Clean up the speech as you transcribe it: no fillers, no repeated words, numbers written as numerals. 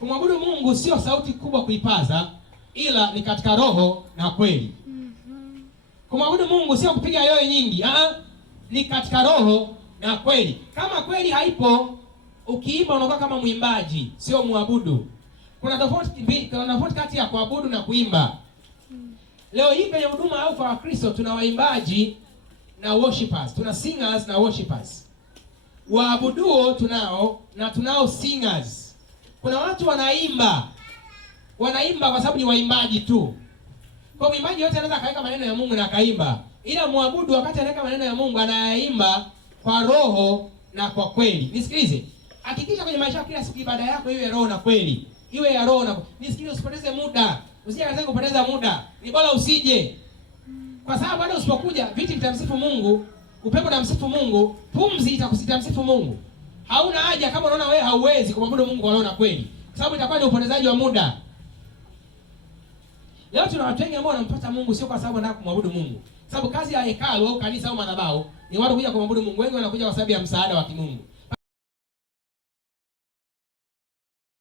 Kumwabudu Mungu sio sauti kubwa kuipaza, ila ni katika roho na kweli. Kumwabudu Mungu sio kupiga yoyo nyingi, ni katika roho na kweli. Kama kweli haipo, ukiimba unakuwa kama mwimbaji, sio muabudu. Kuna tofauti kati ya kuabudu na kuimba. Leo hii kwenye huduma au kwa Wakristo tuna waimbaji na worshipers, tuna singers na worshipers. Waabuduo tunao na tunao singers. Kuna watu wanaimba kwa sababu ni waimbaji tu. Kwa mwimbaji yote anaweza kaweka maneno ya Mungu na akaimba, ila muabudu wakati anaweka maneno ya Mungu anayaimba kwa roho na kwa kweli. Nisikilize, hakikisha kwenye maisha kila siku ibada yako iwe roho na kweli, iwe ya roho na nisikilize, usipoteze muda, usije kaanza kupoteza muda. Ni bora usije, kwa sababu hata usipokuja viti vitamsifu Mungu, upepo utamsifu Mungu, pumzi itakusitamsifu Mungu. Hauna haja kama unaona wewe hauwezi kumwabudu Mungu kwa roho na kweli, kwa sababu itakuwa ni upotezaji wa muda. Leo tuna watu wengi ambao wanampata Mungu sio kwa sababu wanataka kumwabudu Mungu. Sababu kazi ya hekalu au kanisa au madhabahu ni watu kuja kumwabudu Mungu. Wengi wanakuja kwa sababu ya msaada wa kimungu.